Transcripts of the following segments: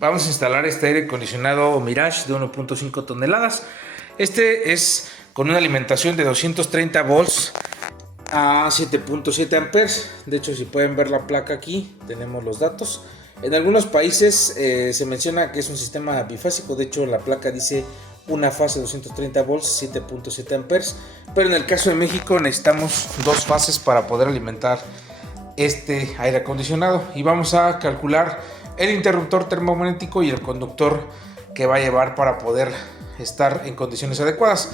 Vamos a instalar este aire acondicionado Mirage de 1.5 toneladas. Este es con una alimentación de 230 volts a 7.7 amperes. De hecho, si pueden ver la placa aquí, tenemos los datos. En algunos países se menciona que es un sistema bifásico. De hecho, la placa dice una fase 230 volts, 7.7 amperes. Pero en el caso de México necesitamos dos fases para poder alimentar este aire acondicionado. Y vamos a calcular el interruptor termomagnético y el conductor que va a llevar para poder estar en condiciones adecuadas.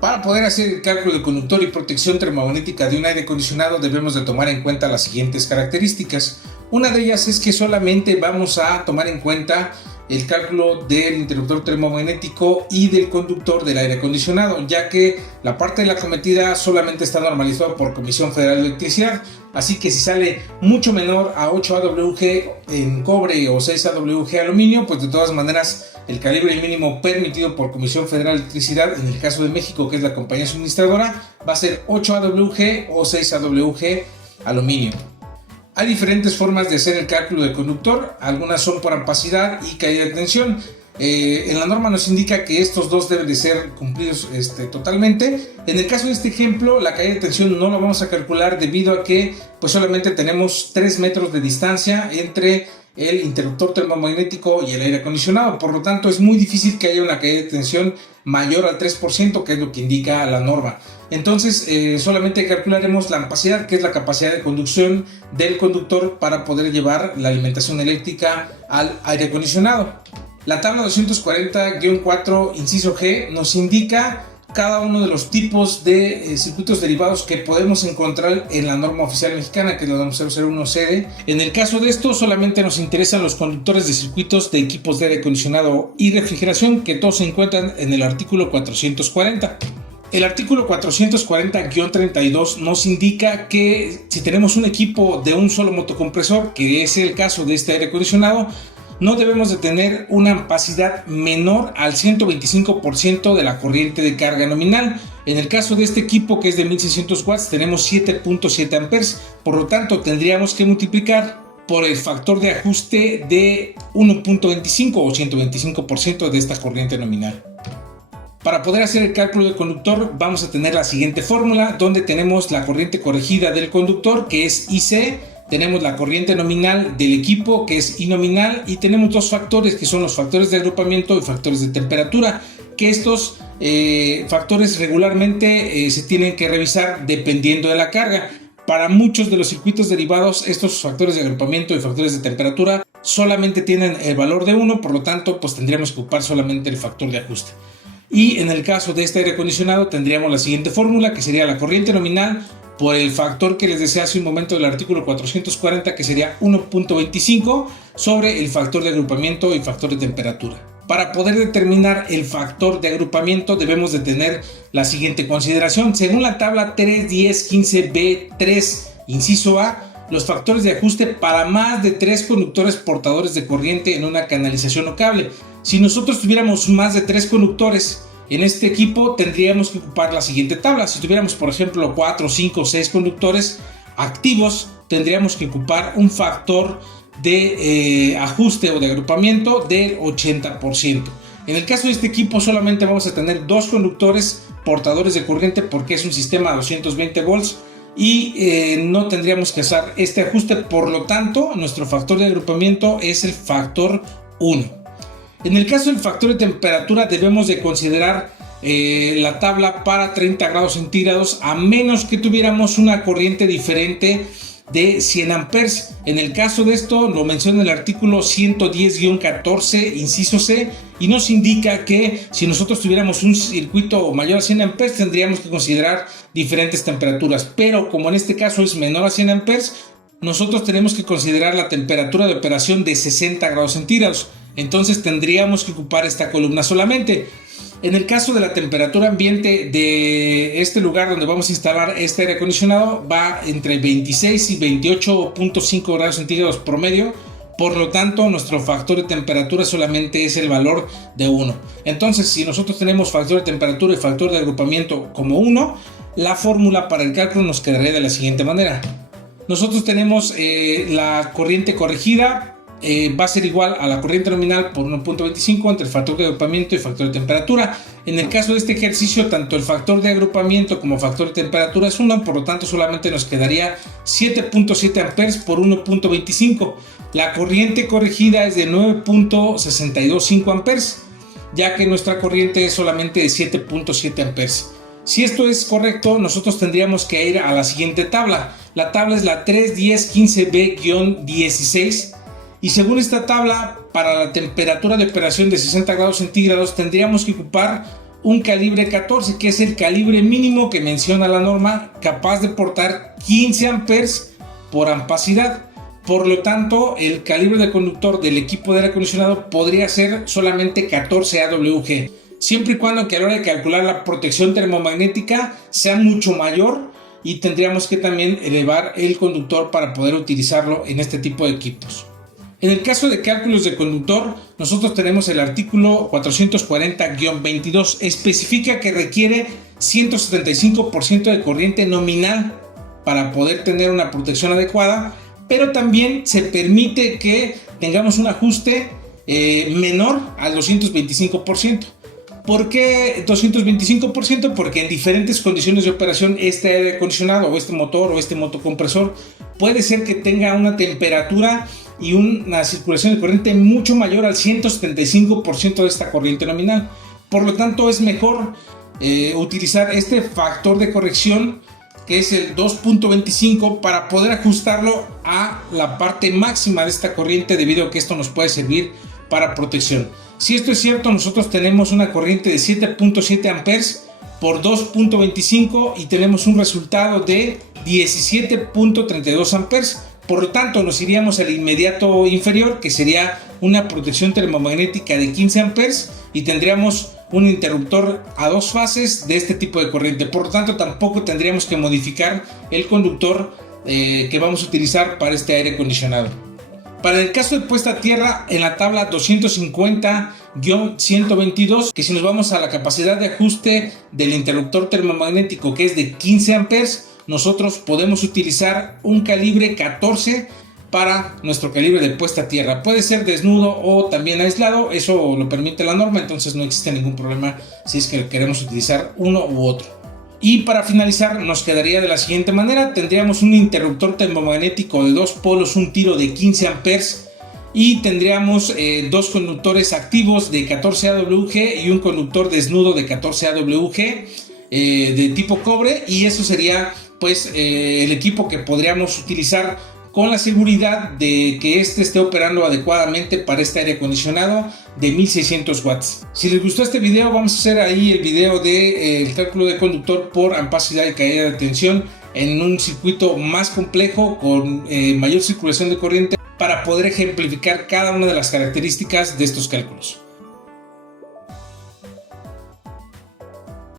Para poder hacer el cálculo de conductor y protección termomagnética de un aire acondicionado debemos de tomar en cuenta las siguientes características. Una de ellas es que solamente vamos a tomar en cuenta el cálculo del interruptor termomagnético y del conductor del aire acondicionado, ya que la parte de la acometida solamente está normalizada por Comisión Federal de Electricidad, así que si sale mucho menor a 8 AWG en cobre o 6 AWG aluminio, pues de todas maneras el calibre mínimo permitido por Comisión Federal de Electricidad, en el caso de México, que es la compañía suministradora, va a ser 8 AWG o 6 AWG aluminio. Hay diferentes formas de hacer el cálculo del conductor, algunas son por ampacidad y caída de tensión. En la norma nos indica que estos dos deben de ser cumplidos totalmente. En el caso de este ejemplo, la caída de tensión no la vamos a calcular debido a que pues solamente tenemos 3 metros de distancia entre el interruptor termomagnético y el aire acondicionado. Por lo tanto, es muy difícil que haya una caída de tensión mayor al 3%, que es lo que indica la norma. Entonces, solamente calcularemos la ampacidad, que es la capacidad de conducción del conductor para poder llevar la alimentación eléctrica al aire acondicionado. La tabla 240-4, inciso G, nos indica cada uno de los tipos de circuitos derivados que podemos encontrar en la norma oficial mexicana, que es la 001CD. En el caso de esto, solamente nos interesan los conductores de circuitos de equipos de aire acondicionado y refrigeración, que todos se encuentran en el artículo 440. El artículo 440-32 nos indica que si tenemos un equipo de un solo motocompresor, que es el caso de este aire acondicionado, no debemos de tener una ampacidad menor al 125% de la corriente de carga nominal. En el caso de este equipo, que es de 1600 watts, tenemos 7.7 amperes, por lo tanto tendríamos que multiplicar por el factor de ajuste de 1.25 o 125% de esta corriente nominal. Para poder hacer el cálculo del conductor vamos a tener la siguiente fórmula, donde tenemos la corriente corregida del conductor, que es IC, tenemos la corriente nominal del equipo, que es I nominal, y tenemos dos factores, que son los factores de agrupamiento y factores de temperatura, que estos factores regularmente se tienen que revisar dependiendo de la carga. Para muchos de los circuitos derivados, estos factores de agrupamiento y factores de temperatura solamente tienen el valor de 1, por lo tanto pues tendríamos que ocupar solamente el factor de ajuste. Y en el caso de este aire acondicionado tendríamos la siguiente fórmula, que sería la corriente nominal por el factor que les decía hace un momento del artículo 440, que sería 1.25 sobre el factor de agrupamiento y factor de temperatura. Para poder determinar el factor de agrupamiento debemos de tener la siguiente consideración. Según la tabla 3.10.15b3, inciso A, los factores de ajuste para más de 3 conductores portadores de corriente en una canalización o cable. Si nosotros tuviéramos más de 3 conductores en este equipo, tendríamos que ocupar la siguiente tabla. Si tuviéramos, por ejemplo, 4, 5, 6 conductores activos, tendríamos que ocupar un factor de ajuste o de agrupamiento del 80%. En el caso de este equipo solamente vamos a tener 2 conductores portadores de corriente, porque es un sistema a 220 volts y no tendríamos que hacer este ajuste. Por lo tanto, nuestro factor de agrupamiento es el factor 1. En el caso del factor de temperatura debemos de considerar la tabla para 30 grados centígrados, a menos que tuviéramos una corriente diferente de 100 amperes. En el caso de esto lo menciona el artículo 110-14, inciso C, y nos indica que si nosotros tuviéramos un circuito mayor a 100 amperes tendríamos que considerar diferentes temperaturas, pero como en este caso es menor a 100 amperes, nosotros tenemos que considerar la temperatura de operación de 60 grados centígrados. Entonces tendríamos que ocupar esta columna solamente. En el caso de la temperatura ambiente de este lugar donde vamos a instalar este aire acondicionado, va entre 26 y 28.5 grados centígrados promedio. Por lo tanto, nuestro factor de temperatura solamente es el valor de 1. Entonces, si nosotros tenemos factor de temperatura y factor de agrupamiento como 1, la fórmula para el cálculo nos quedaría de la siguiente manera. Nosotros tenemos la corriente corregida va a ser igual a la corriente nominal por 1.25 entre el factor de agrupamiento y factor de temperatura. En el caso de este ejercicio, tanto el factor de agrupamiento como factor de temperatura es 1, por lo tanto solamente nos quedaría 7.7 amperes por 1.25. La corriente corregida es de 9.625 amperes, ya que nuestra corriente es solamente de 7.7 amperes. Si esto es correcto, nosotros tendríamos que ir a la siguiente tabla. La tabla es la 31015B-16 y según esta tabla, para la temperatura de operación de 60 grados centígrados tendríamos que ocupar un calibre 14, que es el calibre mínimo que menciona la norma, capaz de portar 15 amperes por ampacidad. Por lo tanto, el calibre de conductor del equipo de aire acondicionado podría ser solamente 14 AWG, siempre y cuando que a la hora de calcular la protección termomagnética sea mucho mayor, y tendríamos que también elevar el conductor para poder utilizarlo en este tipo de equipos. En el caso de cálculos de conductor, nosotros tenemos el artículo 440-22, especifica que requiere 175% de corriente nominal para poder tener una protección adecuada, pero también se permite que tengamos un ajuste menor al 225%. ¿Por qué 225%? Porque en diferentes condiciones de operación este aire acondicionado o este motor o este motocompresor puede ser que tenga una temperatura y una circulación de corriente mucho mayor al 175% de esta corriente nominal. Por lo tanto, es mejor utilizar este factor de corrección, que es el 2.25, para poder ajustarlo a la parte máxima de esta corriente, debido a que esto nos puede servir para protección. Si esto es cierto, nosotros tenemos una corriente de 7.7 amperes por 2.25 y tenemos un resultado de 17.32 amperes. Por lo tanto, nos iríamos al inmediato inferior, que sería una protección termomagnética de 15 amperes, y tendríamos un interruptor a dos fases de este tipo de corriente. Por lo tanto, tampoco tendríamos que modificar el conductor que vamos a utilizar para este aire acondicionado. Para el caso de puesta a tierra, en la tabla 250-122, que si nos vamos a la capacidad de ajuste del interruptor termomagnético, que es de 15 amperes, nosotros podemos utilizar un calibre 14 para nuestro calibre de puesta a tierra. Puede ser desnudo o también aislado, eso lo permite la norma, entonces no existe ningún problema si es que queremos utilizar uno u otro. Y para finalizar, nos quedaría de la siguiente manera: tendríamos un interruptor termomagnético de dos polos, un tiro de 15 amperes, y tendríamos dos conductores activos de 14 AWG y un conductor desnudo de 14 AWG de tipo cobre, y eso sería pues el equipo que podríamos utilizar con la seguridad de que este esté operando adecuadamente para este aire acondicionado de 1600 watts. Si les gustó este video, vamos a hacer ahí el video del cálculo de conductor por ampacidad y caída de tensión en un circuito más complejo con mayor circulación de corriente, para poder ejemplificar cada una de las características de estos cálculos.